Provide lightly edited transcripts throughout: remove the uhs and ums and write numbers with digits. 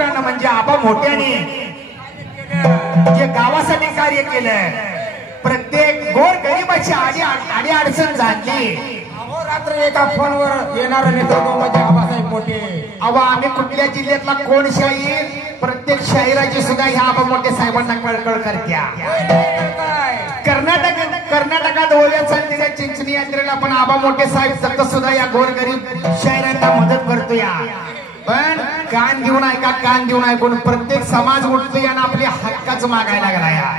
म्हणजे आबा मोठ्याने जे गावासाठी कार्य केलं, प्रत्येक गोर गरिबाची आडी अडचण झाली. रात्र एका फोनवर येणार नेतृत्व म्हणजे आबासाहेब मोठे. अवा आम्ही कुठल्या जिल्ह्यातला कोण शाहीर, प्रत्येक शाहिराची सुद्धा ह्या आबा मोठे साहेबांना कळकळ करत्या. कर्नाटकात ओल्या चाललेल्या चिंचणी यात्रेला पण आबा मोठे साहेब सतत सुद्धा या गोरगरीब शाहिरांना मदत करतो. या पण कान देऊन ऐका, कान देऊन ऐकून प्रत्येक समाज उठतोय आणि आपल्या हक्काच मागायला लागला. या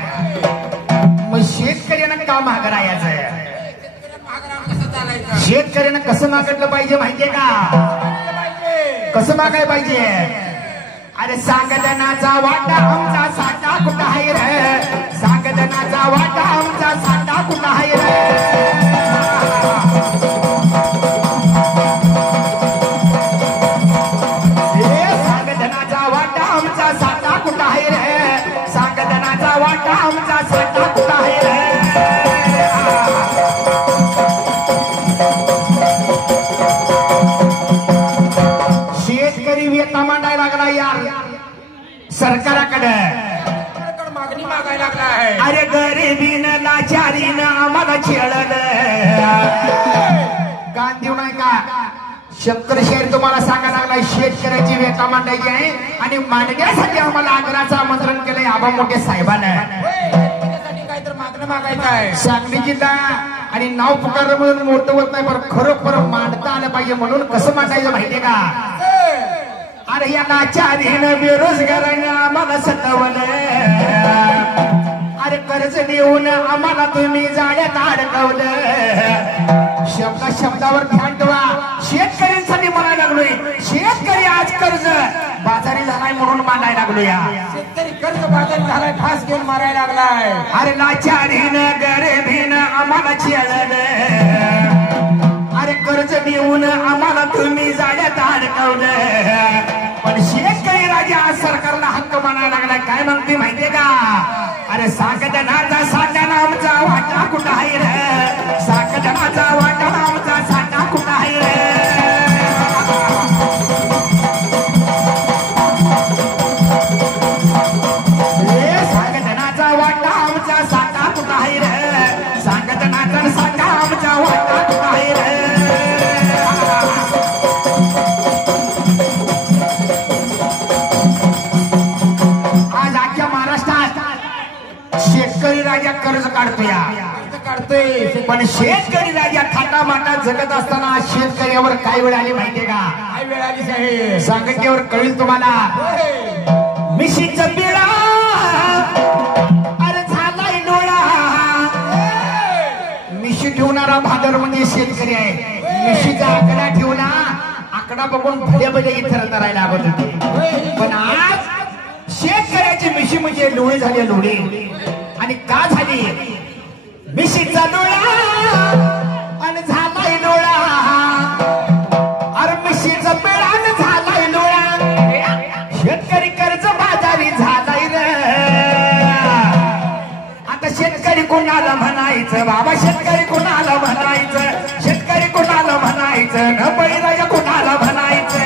मग शेतकऱ्यांना का मागायचं? शेतकऱ्यांना कसं मागितलं पाहिजे माहितीये का? कसं मागायला पाहिजे? अरे सांगदनाचा वाटा आमचा साठा कुठं आहे रे, सांगदनाचा वाटा आमचा साठा कुठं आहे रे. सांगदनाचा वाटा आमचा साठा कुठं आहे रे, सांगदनाचा वाटा आमचा साठा कुठं आहे रे. शेतकरी वेता मांडायला लागला यार सरकाराकडे, मागणी मागायला लागला आहे. अरे गरिबीनं लाचारीनं आम्हाला छेडलं. कान देऊ नाही का? शंकरशेर तुम्हाला सांगायला लागलाय शेतकऱ्याची वेता मांडायची आहे आणि मांडण्यासाठी आम्हाला आग्राचं आमंत्रण केलंय आबा मोठे साहेबांना. काहीतरी मागणं मागायचं आहे. सांगली जिल्हा आणि नाव पुकारलं म्हणून मोठं होत नाही, पण खरोखर मांडता आलं पाहिजे. म्हणून कसं मांडायचं माहितीये का? अरे या लाचारीनं बेरोजगारानं आम्हाला सतावलं, अरे कर्ज देऊन आम्हाला तुम्ही जाळ्यात अडकवलं. शब्दावर ध्यान ठेवा. शेतकऱ्यांसाठी म्हणायला लागलोय, शेतकरी आज कर्ज बाजारी झालाय म्हणून मांडायला लागलो. या शेतकरी कर्ज बाजारी झालाय, फास घेऊन मारायला लागलाय. अरे लाचारीनं गरिबीनं आम्हाला छेडलं, अरे कर्ज देऊन आम्हाला तुम्ही जाळ्यात अडकवलं. पण शेतकरी राजा आज सरकारला हक्क म्हणायला लागलाय. काय म्हणते माहितीये का? अरे सांगदनाचा साठा आमचा वाटा कुठं आहे रे, सांगदनाचा वाटा आमचा साठा कुठं आहे रे. सांगदनाचा वाटा आमचा साठा कुठं आहे रे, सांगदनाचा साठा आमचा वाटा कुठं आहे रे. आज आजच्या महाराष्ट्रात शेतकरी राजा कर्ज काढतोय, पण शेतकरी राजा थाटा माटा जगत असताना शेतकऱ्यावर काय वेळ आली माहितीये का? काय वेळ आली साहेब? सांगतेवर कळेल तुम्हाला. मिशीचं पिळा अरे झालाय डोळा. मिशी ठेवणारा भादर म्हणजे शेतकरी आहे. मिशीचा आकडा ठेवला, आकडा बघून भले भले इतर करायला लागत होते. पण आज शेतकऱ्याची मिशी म्हणजे लोळी झाली, लोळी. आणि का झाली? मिशीचा डोळा आणि झालाय डोळा. अरे मिशीचा पेळा आणि झालाय डोळा. शेतकरी कर्ज बाजारी झालाय रे. आता शेतकरी कोणाला म्हणायचं बाबा? शेतकरी कोणाला म्हणायचं? शेतकरी कोणाला म्हणायचं? न बळीराजा कोणाला म्हणायचं?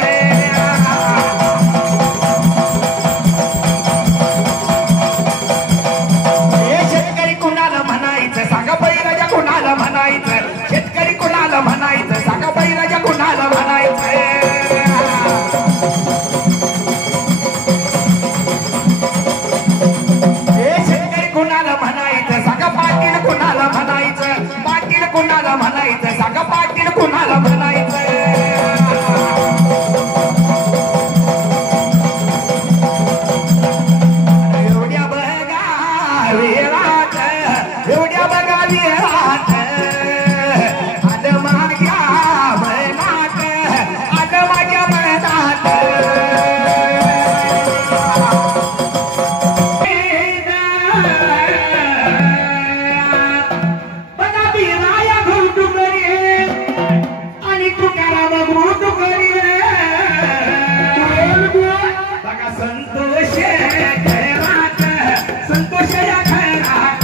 सांगा बळीराजा कोणाला म्हणायचं? शेतकरी कोणाला म्हणायचं? सांगा बळीराजा कोणाला म्हणायचं? शेतकरी कोणाला म्हणायचं? सांगा पाटील कोणाला म्हणायचं? पाटील कोणाला म्हणायचं? सांगा पाटील कोणाला म्हणायचं? एवढ्या बघा वेळात, एवढ्या बघा वेळात आलं माझ्या मनात, आलं माझ्या मनात. बघा बिराया घुटू करी आणि तुकाराम घुटू करी. बघा संतोष घरात, संतोष या घरात.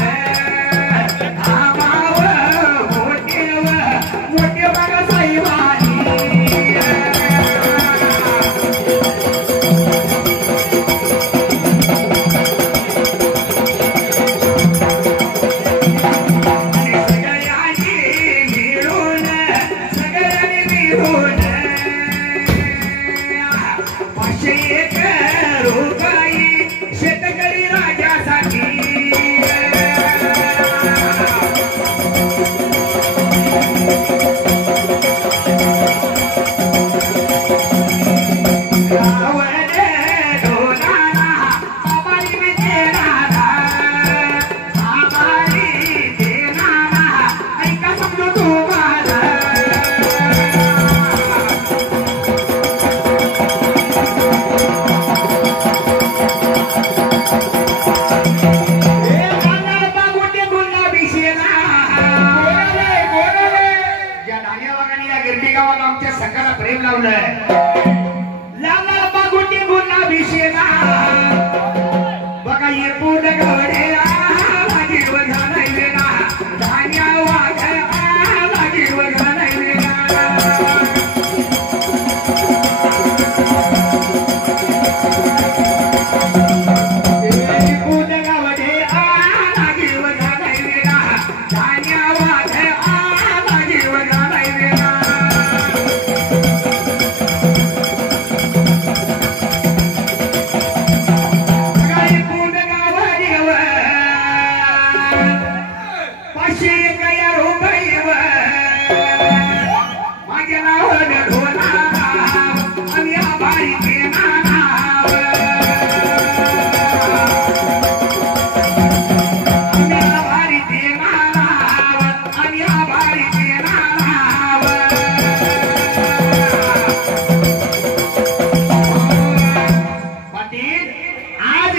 मोठे बघा साईबाई.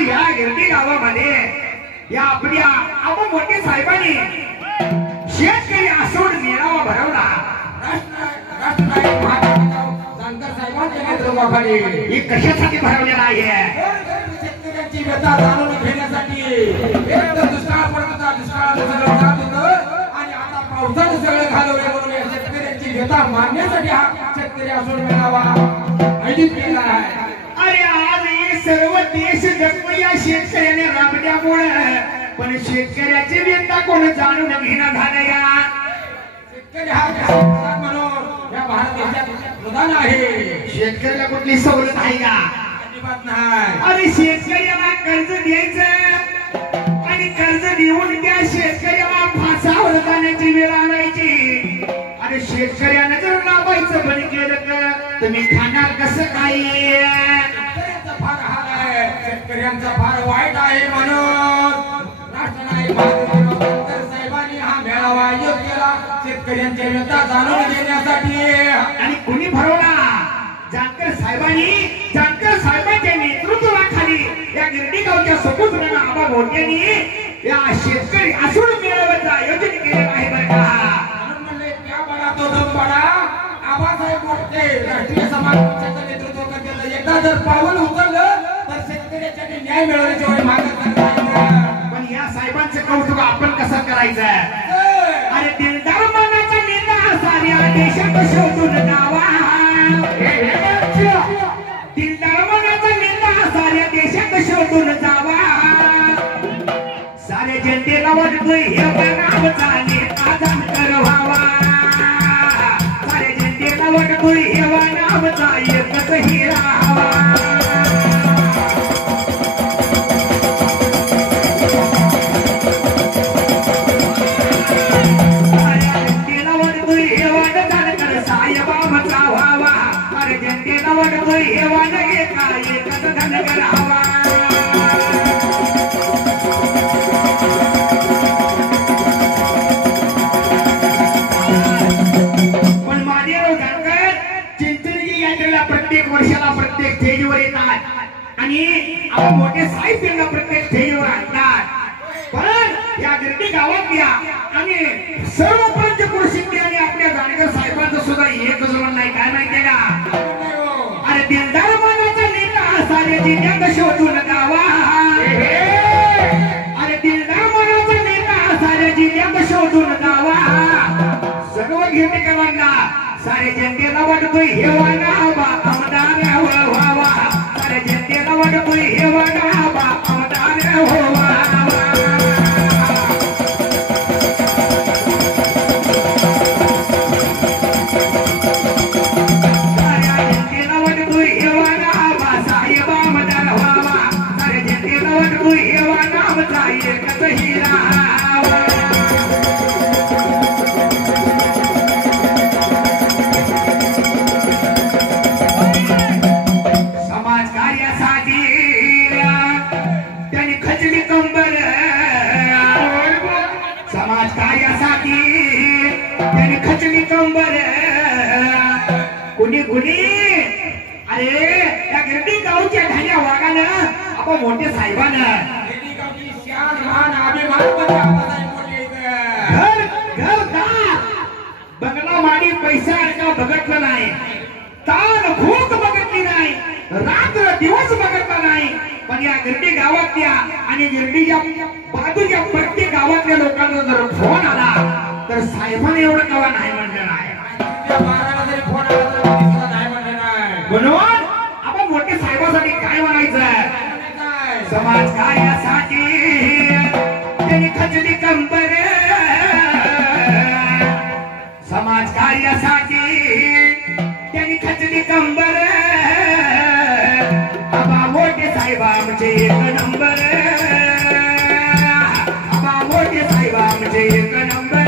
या गिरडी गावामध्ये या आपल्या आपण मोठे साहेबांनी शेतकरी आसूड मेळावा भरवला. ही कशासाठी भरवलेला आहे? शेतकऱ्यांची व्यथा जाणून घेण्यासाठी. एक तर दुष्काळ पडत होता, दुष्काळाचं सगळं जात होतं आणि आता पावसाचं सगळं घालवलं म्हणून या शेतकऱ्यांची व्यथा मांडण्यासाठी हा शेतकरी आसूड मेळावा आयोजित केला आहे. अरे आज हे सर्व देश जगतो या शेतकऱ्याने राबल्यामुळे, पण शेतकऱ्याची व्यथा कोण जाणून घेणं झालं या. शेतकरी हा प्रधान म्हणून या भारत देशात प्रधान आहे. शेतकऱ्याला कुठली सवलत आहे का? अजिबात नाही. अरे शेतकऱ्याला कर्ज द्यायचं आणि कर्ज देऊन त्या शेतकऱ्याला फासावर जाण्याची वेळ आणायची. अरे शेतकऱ्यानं जर लाभायचं बंद केलं तर तुम्ही खाणार कसं काय? शेतकऱ्यांचा फार हाल आहे, शेतकऱ्यांचा फार वाईट आहे. म्हणून राष्ट्रनायक बाळासाहेब साहेबांनी हा मेळावा आयोजित केला शेतकऱ्यांच्या व्यथा जाणून घेण्यासाठी. आणि कुणी भरवला? जानकर साहेबांच्या नेतृत्वाखाली या गिरडी गावच्या सपुत्रांना आबा भोट्यांनी या शेतकरी आसूड मेळाव्याचं आयोजन केलेलं आहे बरं का. म्हणून म्हणले क्या बडा तो दम बडा. आबासाहेब भोसले राष्ट्रीय समाज पक्षाचं नेतृत्व करतात. एकदा जर पाऊल उचललं तर शेतकऱ्यासाठी न्याय मिळवण्याची वेळ मागत नाही. पण या साहेबांचं कौतुक आपण कसं करायचं? अरे दिलदार मनाचा नेता साऱ्या देशात शोधून जावा. दिलदार मनाचा नेता साऱ्या देशात शोधून जावा. साऱ्या जनतेला वाटतोय हे नावाचा नेता जानकर व्हावा. साऱ्या जनतेला वाटतोय हे नावाचा एकच हिरा हवा. प्रत्येक वर्षाला प्रत्येक स्टेजवर येतात आणि आपण मोठे साहेब त्यांना प्रत्येक स्टेजवर आणतात. पण या गिरडी गावातल्या आणि सर्व पंचक्रोशीतले आणि आपल्या जानकर साहेबांचं सुद्धा एक जुळून नाही. काय माहितीये का? अरे दिलदार मनाचा नेता साऱ्या जिल्ह्यात शोधून जावा. अरे दिलदार मनाचा नेता साऱ्या जिल्ह्यात शोधून जावा. सर्व घेतेकरांना साऱ्या जनतेला वाटतोय हे वागा आमदार व्हावा. साऱ्या जनतेला वाटतोय हे वागा आमदार व्हावा. साऱ्या जनतेला वाटतोय हे वागा साहेब आमदार व्हावा. साऱ्या जनतेला वाटतोय हे वागा आमचा एकच हिरा. कुणी अरे त्या गिरडी गावच्या ढाल्या वागानं आपण मोठे साहेबानं घर बंगला माडी पैसा का बघितलं नाही. तान भूक बघितली नाही. रात्र दिवस बघितला नाही. पण या गिरडी गावातल्या आणि गिरडीच्या बाजूच्या प्रत्येक गावातल्या लोकांना जर फोन आला तर साहेबांनी एवढं कवा नाही म्हणलं नाही. म्हणून आपण मोठे साहेबांसाठी काय म्हणायचं? समाज कार्यासाठी त्यांनी खचली कंबर. समाज कार्यासाठी त्यांनी खचली कंबर. आबा मोठे साहेब आमचे एक नंबर. आबा मोठे साहेब आमचे एक नंबर.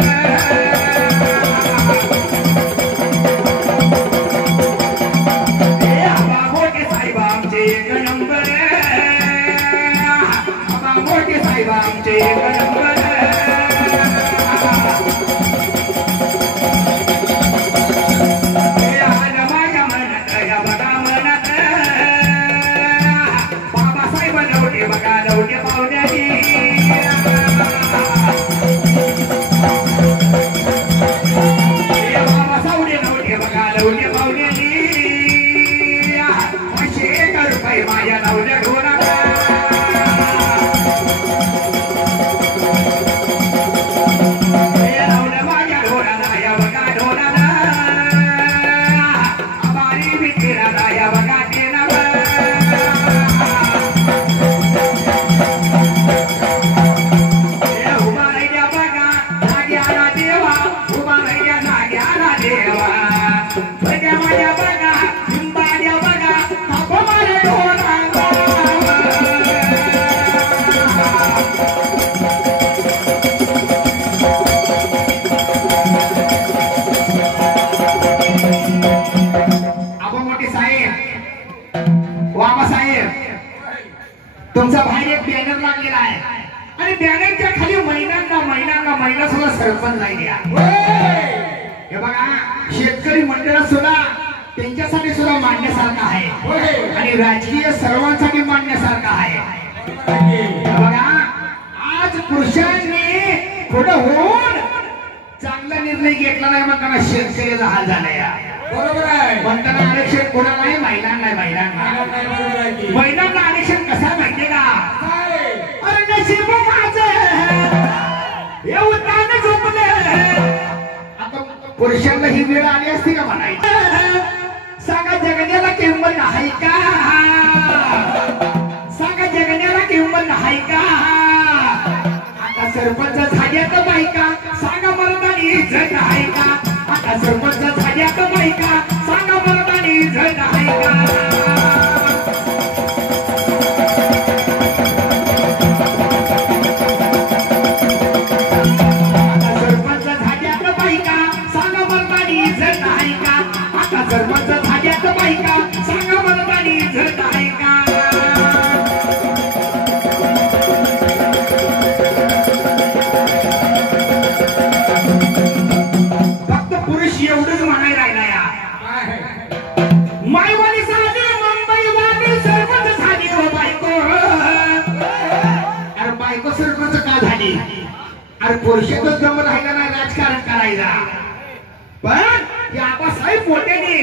बाबासाहेब नवटे बघा लवणे पाहुण्यानी बाबा सावडे नवणे बघा लवणे पाहुण्यानी 500 रुपये माझ्या लावण्या ढोराला तुमचा भाई एक बॅनर लागलेला आहे आणि बॅनरच्या खाली महिला सुद्धा सरपंच नाही हे बघा शेतकरी मंडळ सुद्धा त्यांच्यासाठी सुद्धा मांडण्यासारखं आहे आणि राजकीय सर्वांसाठी मांडण्यासारखं आहे बघा आज पुरुषांनी पुढे होऊन चांगला निर्णय घेतला नाही म्हणताना शेतकऱ्याचा हाल झालाय बरोबर आहे म्हणताना आरक्षण कोणाला नाही महिलांना आरक्षण कसा माहितीये का अरे नशीब माझं हे उताने झोपले आता पुरुषांना ही वेळ आली असती का म्हणायची सांगा जगण्याला किंमत आहे का सांगा जगण्याला किंमत आहे का आता सरपंच झाल्यात बायका सांगा मर्दानी इज्जत आहे का आता सरपंच झाल्यात बायका सांगा मर्दानी इज्जत आहे का पुरुषातच जम राहिला नाही राजकारण करायला पण आबासाहेब मोठ्याने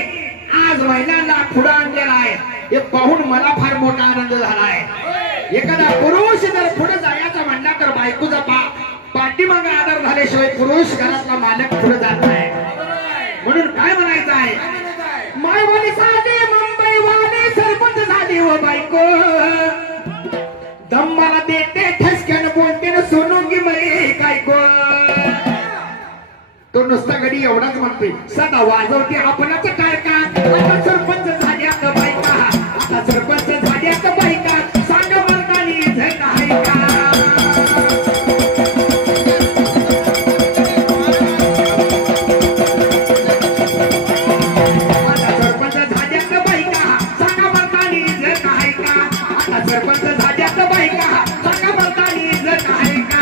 आज महिलांना पुढे आणलेला आहे हे पाहून मला फार मोठा आनंद झालाय एखादा पुरुष जर पुढे जायचा म्हणला तर बायकोचा पाठीमागे आदर झाल्याशिवाय पुरुष घरातला मालक पुढे जात नाही म्हणून काय म्हणायचं आहे मायवाली साधी मुंबई वाली सरपंच झाली व बायको दम मला देते ठसक्यानं बोलते ना सोनू की मरे काय को तो नुसता घडी एवढाच म्हणतोय सदा वाजवते आपणाच काय का आता सरपंच झाली आता बायका आता सरपंच झाली आता बायका सांगा मर्दानी इज्जत आहे का आता सरपंच झाली आता बायका सांगा मर्दानी इज्जत आहे का आता सरपंच झाली आता बायका सांगा मर्दानी इज्जत आहे का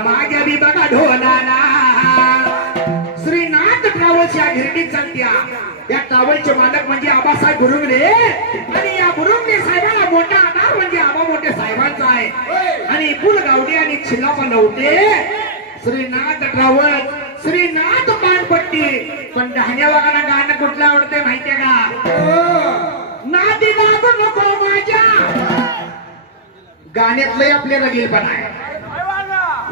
माझ्या बी बघा ढोलाला श्रीनाथ ट्रॅव्हल्स या गिरडीत चालत्या या ट्रॅव्हलचे मालक म्हणजे आबासाहेब बुरुंगले आणि या बुरुंगले साहेबाला मोठा आधार म्हणजे आबा मोठे साहेबांचा आहे आणि पुल गावडे आणि छिल्लापा नव्हते श्रीनाथ ट्रॅव्हल्स श्रीनाथ पानपट्टी पण धान्या वागाला गाणं कुठलं आवडते माहितीये का नादी लागू नको माझ्या गाण्यातलंही आपल्याला गेलपण आहे.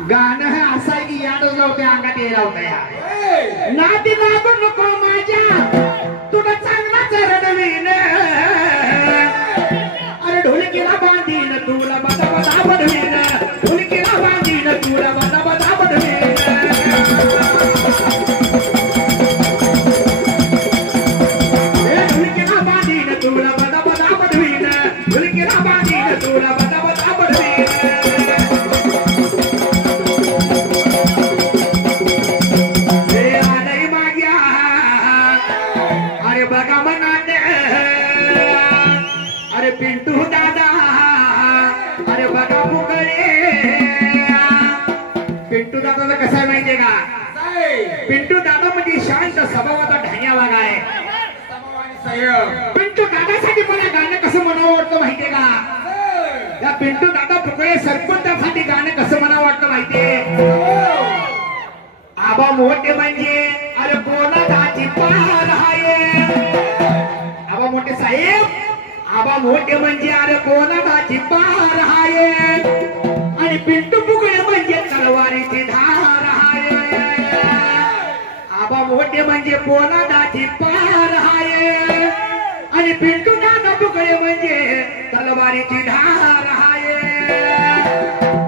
गाणं हे असं आहे की यादच लावते अंगात यायला होता या नाती लागू नको माझ्या तुला चांगलाच रडवीन अरे ढोलकीला बांधीन तुला बदा बदा बडवीन ढोलकीला बांधीन तुला बदा बदा बडवीन ढोलकीला बांधीन तुला बदा बदा बडवीन ढोलकीला बांधीन तुला बदा बदा बडवीन पिंटू दादा अरे बघा पुकडे पिंटू दादाचा कसा आहे माहितीये का पिंटू दादा म्हणजे शांत स्वभावाचा ढाण्या वागा आहे. पिंटू दादासाठी मला गाणं कसं म्हणावं वाटतं माहितीये का या पिंटू दादा पुकडे सरपंचासाठी गाणं कसं म्हणावं वाटतं माहितीये आबा मोठे म्हणजे अरे कोणाची पार आहे आबा मोठे साहेब आबा मोठे म्हणजे अरे कोणाची पार आहे आणि पिंटू पुकडे म्हणजे तलवारीची धार आहे आबा मोठे म्हणजे कोणाची पार आहे आणि पिंटू दादा पुकडे म्हणजे तलवारीची धार आहे.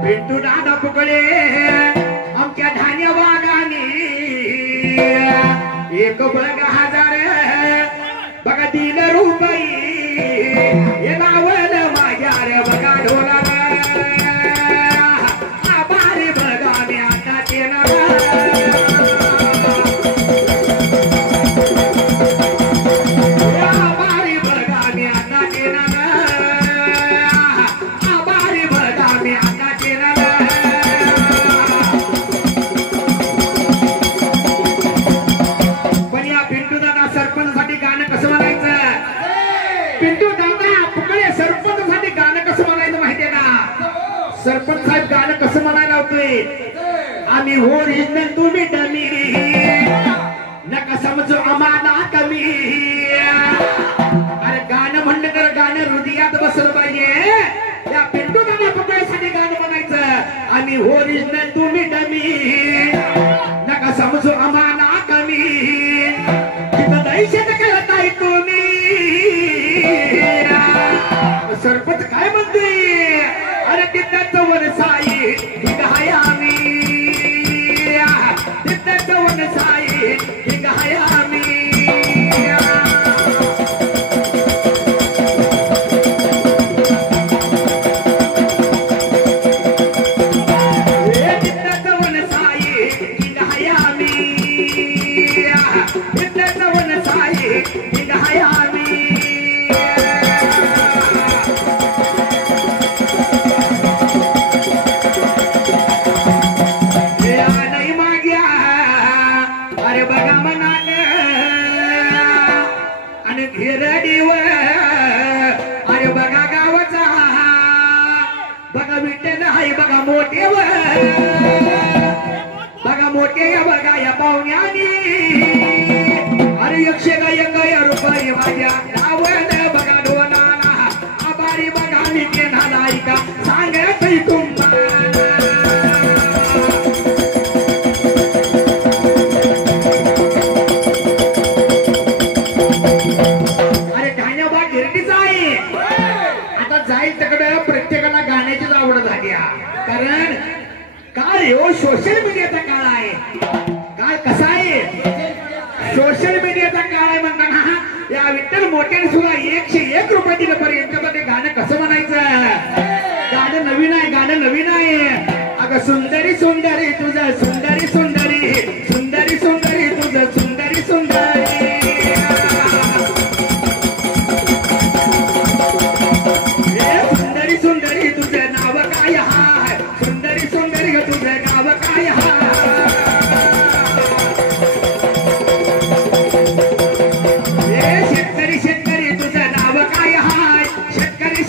पिंटू दादा पुकडे आमच्या धान्य वागाने एक बघ हजार बघा 3 रुपये ये नावल माझ्या रे बघा ढोलाला आभारी बघा मी आता केला आभारी बघा मी आता केला आभारी बघा मी आता केला. पण या पिंटू दादा सरपंचसाठी गाणं कसं म्हणायचं पिंटू दादा पुकडे सरपंचसाठी गाणं कसं म्हणायचं माहितीये का सरपंच साहेब गाणं कसं म्हणायला होतोय आम्ही ओरिजिनल तुम्ही डमी नका समजू आम्हाला कमी अरे गाणं म्हणलं तर गाणं हृदयात बसलं पाहिजे. या पिंटू दादा पुकळेसाठी गाणं म्हणायचं आम्ही ओरिजिनल तुम्ही डमी नका समजू आम्हाला कमी तिथं दैशात करत आहे तुम्ही. सरपंच काय म्हणतोय अरे तिथं वन साई हिंगाय आम्ही तिथं वन साई हिंगाय आम्ही बघा मोठे या बघा या पाहुण्यानी अरे 100 रुपये माझ्या नावानं बघा डोलाला आभारी बघा मी केला ऐका सांगत तुम्हाला अरे ठाण्याबाग गिरटीचा आहे आता जाईल तिकडे प्रत्येकाला गाण्याचीच आवड झाली कारण काळ हो सोशल मीडियाचा काळ आहे. काळ कसा आहे सोशल मीडियाचा काळ आहे म्हणताना या विठ्ठल मोठ्याने सुद्धा 101 रुपये दिलं पर्यंत ते गाणं कसं म्हणायचं गाणं नवीन आहे गाणं नवीन आहे. अगं सुंदरी सुंदरी तुझं सुंदरी सुंदरी सुंदरी सुंदरी तुझं सुंदरी सुंदरी सुंदरी सुंदरी तुझं नाव काय हाय सुंदरी सुंदरी तुझं नाव काय हाय शेतकरी शेतकरी तुझं नाव काय हाय शेतकरी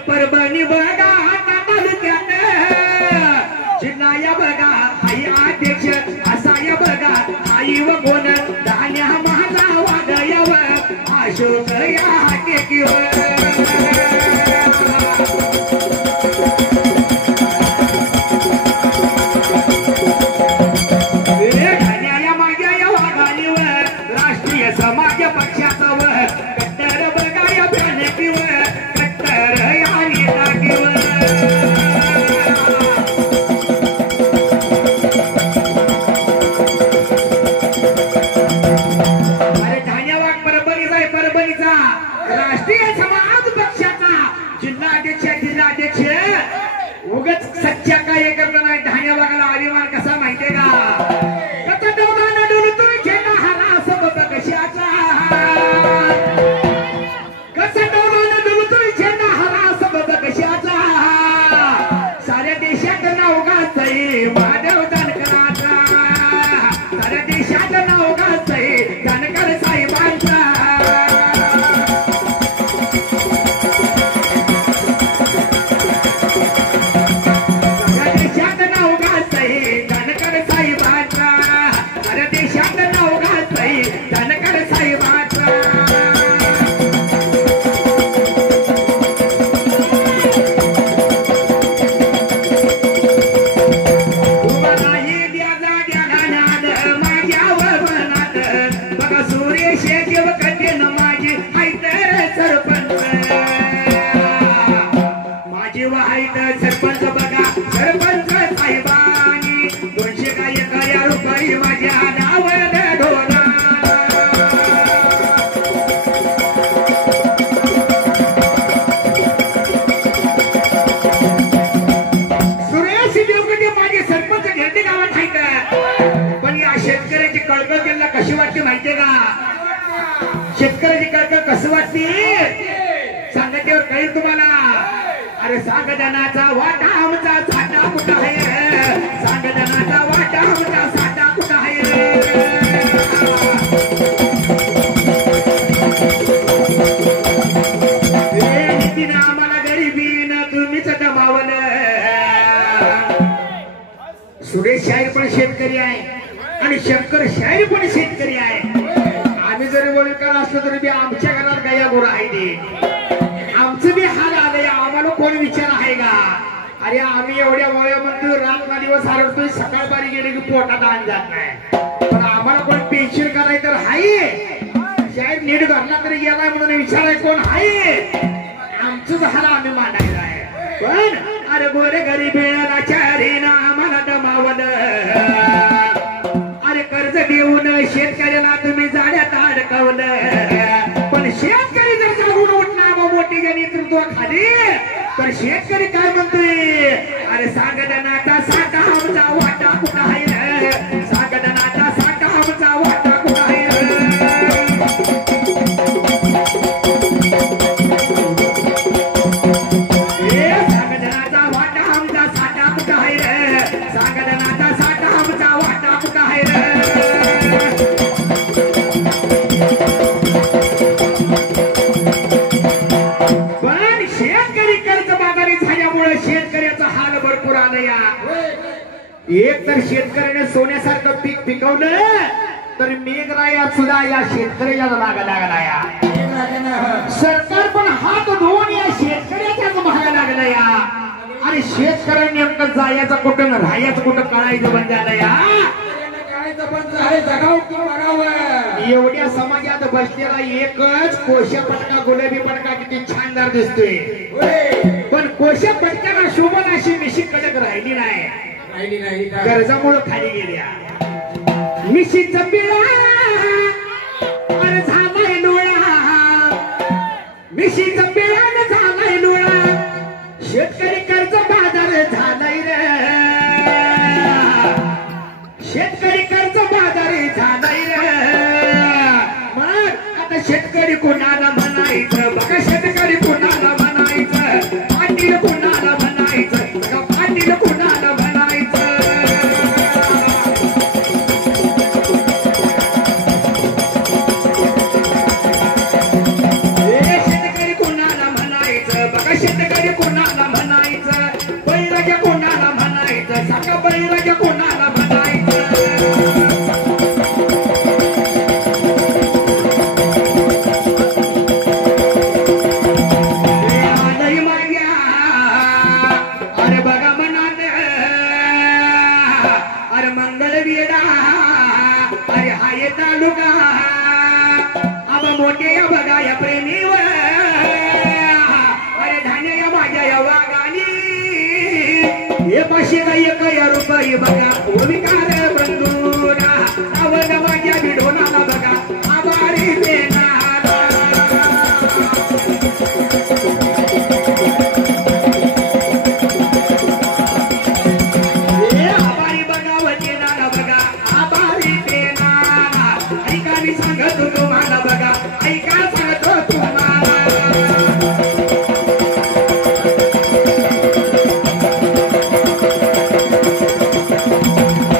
परभणी बघा तालुक्यात जिल्हा बघा आई अध्यक्ष असा या बघा आई व कोण धान्या माझा वागयव अशोक या हाकेकीवर धान्या माझ्या या वाघालीवर राष्ट्रीय समाज पक्षाचा व कट्टर बघा या बॅनकीवर कट्टर या नेताकीवर राष्ट्रीय समाज पक्षाचा जिल्हाध्यक्ष उगच सच्चा काय करत नाही धान्य बघायला अभिमान कसा माहितीये का कसा डोलानं डोलतोय झेंडा हरा सबब कशाचा कसा डोलानं डोलतोय झेंडा हरा सबब कशाचा साऱ्या देशात नाव गाजतंय महादेव जानकराचा साऱ्या देशात नाव गाजतंय जानकर साहेबांचा सरपंच बघा सरपंच साहेबांनी 200 काय एका रुपये माझ्या नावावर ढोला सुरेश देवगडे माझे सरपंच घेरडी गावात आहेत पण या शेतकऱ्याची कळकळ त्यांना कशी वाटते माहितीये का शेतकऱ्याची कळकळ कसं वाटते सांगतेवर कळेल तुम्हाला अरे सांगजनाचा वाटा आमचा साठा कुठं आहे सांगजनाचा वाटा आमचा साठा कुठं आहे नितीन आम्हाला गरिबीनं तुम्हीच दमावलं सुरेश शाहीर पण शेतकरी आहे आणि शंकर शाहीर पण शेतकरी आहे आम्ही जरी वडीलकर असलो तरी बी आमच्या घरात गाया गुरं आहे ते आमचं बी हाल आलंय आम्हाला कोण विचार आहे का अरे आम्ही एवढ्या वया म्हणतो रात ना दिवस हरवतोय सकाळ बारी गेले की पोटात आण जात नाही पण आम्हाला कोण पेन्शन करायचं तर हाय शाळेत नीट घरला तरी गेलाय म्हणून विचाराय कोण हाय आमचंच हाल आम्ही मांडायला आहे पण अरे गोरे गरीबीला चारीनं आम्हाला दमावलं अरे कर्ज देऊन शेतकऱ्याला तुम्ही जाड्यात अडकवलं पण शेतकरी जर जागून उठला मोठीच्या नेतृत्वाखाली तर शेतकरी काय म्हणतोय अरे सांगदनाचा साठा आमचा वाटा कुठं आहे सांगदनाचा साठा आमचा वाटा कुठं आहे सांगदनाचा वाटा आमचा साठा कुठं आहे सांगदनाचा साठा आमचा वाटा कुठं आहे शेतकऱ्याचा हाल भरपूर आलंया एक तर शेतकऱ्याने सोन्यासारखं पीक पिकवलं तर मेघराया सुद्धा या शेतकऱ्याला लागा लागलाया सरकार पण हात धुवून या शेतकऱ्याच्याच महागा लागलाया आणि शेतकऱ्यांनी नेमकं जायचं कुठं राहायचं कुठं कळायचं बंद झालं या एवढ्या समाजात बसलेला एकच कोशा पटका गुलाबी पटका किती छानदार दिसतोय पण कोशा पटकाला शोभन अशी मिशी कडक राहिली नाही कर्जामुळे खाली गेल्या मिशीचा पिळा अरे झालाय डोळा मिशीचा पिळा झालाय डोळा शेतकरी कर्ज बाजार झालाय रे शेतकरी कर्ज बाजार झालाय रे मग आता शेतकरी कोणाला म्हणायचं बघा शेतकरी कोणाला म्हणायचं पाटील कोणाला बघा शेतकरी कोणाला म्हणायचं बैराग्या कोणाला म्हणायचं सांगा बैराग्या कोणाला म्हणायचं अरे बघा म्हणाले अरे मंगलवेढा अरे हाय तालुका अब मोठे या बघा या प्रेमीवर अरे धान्य या माझ्या या वागानी हे 500 रुपये बघा ओविकार बंधुरा अवघ माझ्या विडोनाला बघा आभारी देणारा आभारी बघा वचनाला बघा आभारी देणारा ऐका मी सांगतो तुम्हाला बघा ऐका सांगतो तुम्हाला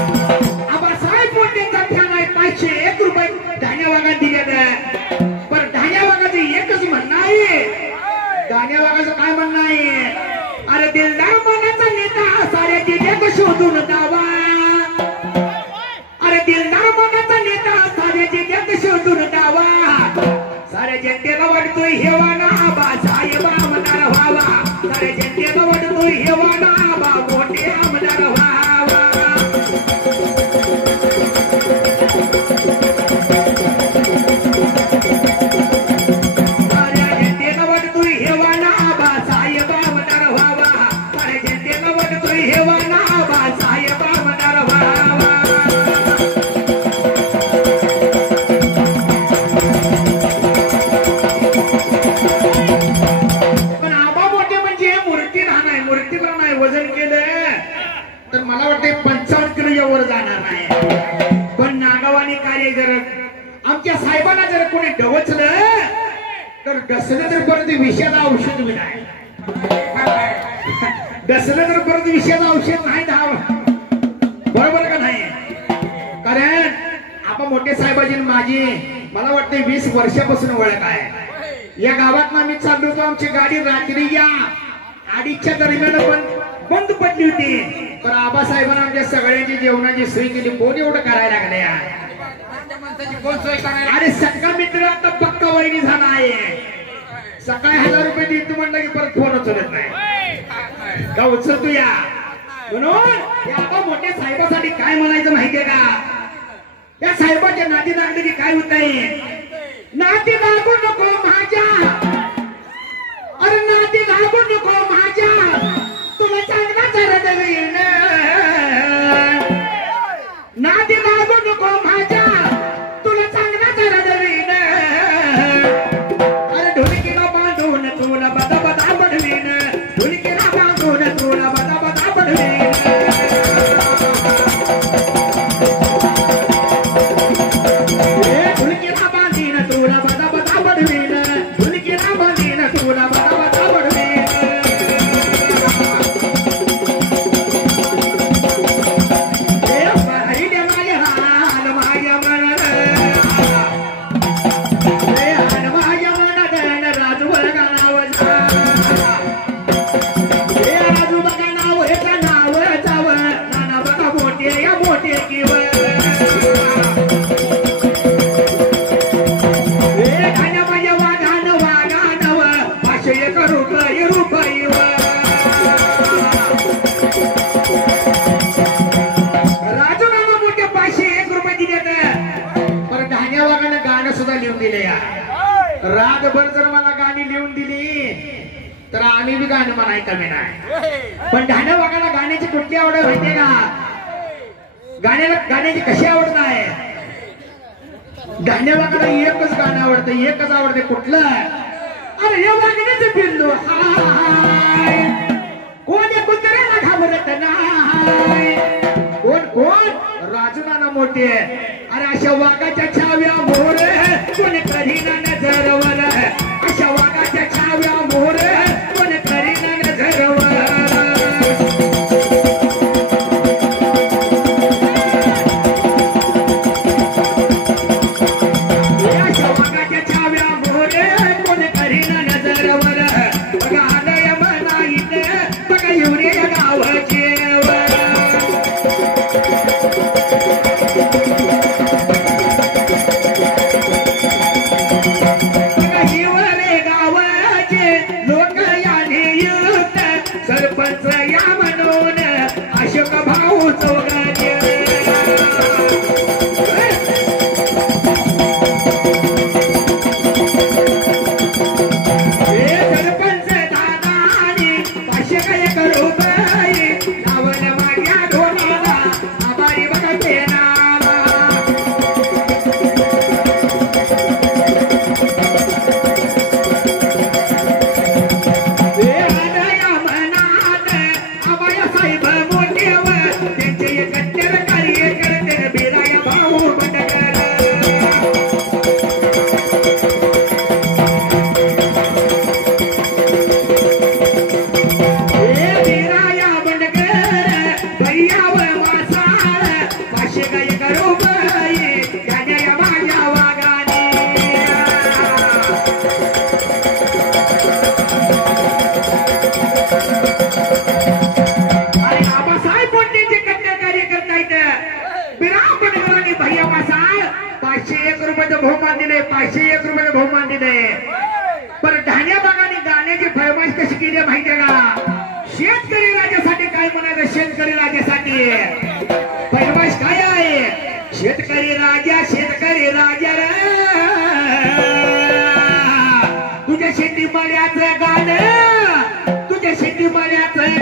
आबासाहेब मोठेंचा ध्यान आहे 501 रुपये धान्यवागा दिले पण धान्यवागाचं एकच म्हणणं आहे धान्यवागाचं काय म्हणणं आहे अरे दिलदार मनाचा नेता साऱ्याची लेख शोधून दावा अरे दिलदार मनाचा नेता साऱ्याची लेख शोधून दावा साऱ्या जनतेला वाटतोय हेवाना आबा साहेब आमदार व्हावा साऱ्या जनतेला वाटतोय हेवाना आबा मोठे आमदार व्हावा साऱ्या जनतेला वाटतोय हेवाना आबा साहेब आमदार व्हावा साऱ्या जनतेला वाटतोय हेवाना आबा साहेब आमदार व्हावा पण आबा मोठे म्हणजे मूर्ती राहणार मूर्ती नाही वजन केलं तर मला वाटतं 55 किलो यावर जाणार नाही पण नागावानी कार्य जर आमच्या साहेबांना जर कोणी डवचलं तर डसलं तर परत विषयाला औषध नाही डसलं तर परत विषयाला औषध नाही धाव बरोबर का नाही कारण आपण मोठे साहेबाजी माझी मला वाटतं 20 वर्षापासून ओळख आहे या गावात मी चाललो होतो आमची गाडी रात्री या 2:30च्या दरम्यान बंद पडली होती पण आबासाहेबांना आमच्या सगळ्यांची जेवणाची सोय केली कोण एवढं करायला लागले अरे सगळा मित्र आता पक्का वहिनी झाला आहे सकाळी 1000 रुपये देतो म्हणलं की परत फोन उचलत नाही का उचलतो या म्हणून या आबा मोठ्या साहेबासाठी काय म्हणायचं माहितीये का या साहेबाच्या नाती लागली की काय होत आहे नाती लागू नको माझ्या अरे नाती लागू नको माझ्या तुला चांगला चरत येईन नाती लागू नको माझ्या तुला चांगला चरत येईन अरे ढोलकीला बांधून तुला बदा बदा बडवीन ढोलकीला बांधून तुला बदा बदा बडवीन ढोलकीला बांधीन तुला बदा बदा बडवीन ढोलकीला बांधीन तुला बदा बदा बडवीन रातभर जर मला गाणी लिहून दिली तर आम्ही बी गाणं म्हणाय कमी नाही पण ढाण्या वागाला गाण्याची कुठली आवड माहितीये का गाण्याची कशी आवड नाही ढाण्या वागाला एकच गाणं आवडतं एकच आवडते कुठलं अरे हे वागण्याचं पिल्लू हाय कोण या कुत्र्याला घाबरत नाही कोण कोण राजू नाना मोठे अरे अशा वाघाच्या छाव्या मोर कोण करीना नजरवर अशा वाघाच्या छाव्या मोर कोण करीना नजरवर अशा वाघाच्या छाव्या मोर कोण करीना नजरवर बघा पाचशे काय करू बाई लावण माझ्या ढोलाला आभारी बघा पेनाला आदया मनात आबाया साहेब मोठेव त्यांचे एकत्र कार्य करते बिराय भाऊ बंडकर बहुमान दिले 501 रुपयाचं बहुमान दिले पण धान्या बागाने गाण्याची फरमाईश कशी केली माहितीये का शेतकरी राजासाठी काय म्हणायचं शेतकरी राजासाठी फरमाईश काय आहे शेतकरी राजा तुझ्या शेती माल्याचं गाणं तुझ्या शेती माल्याचं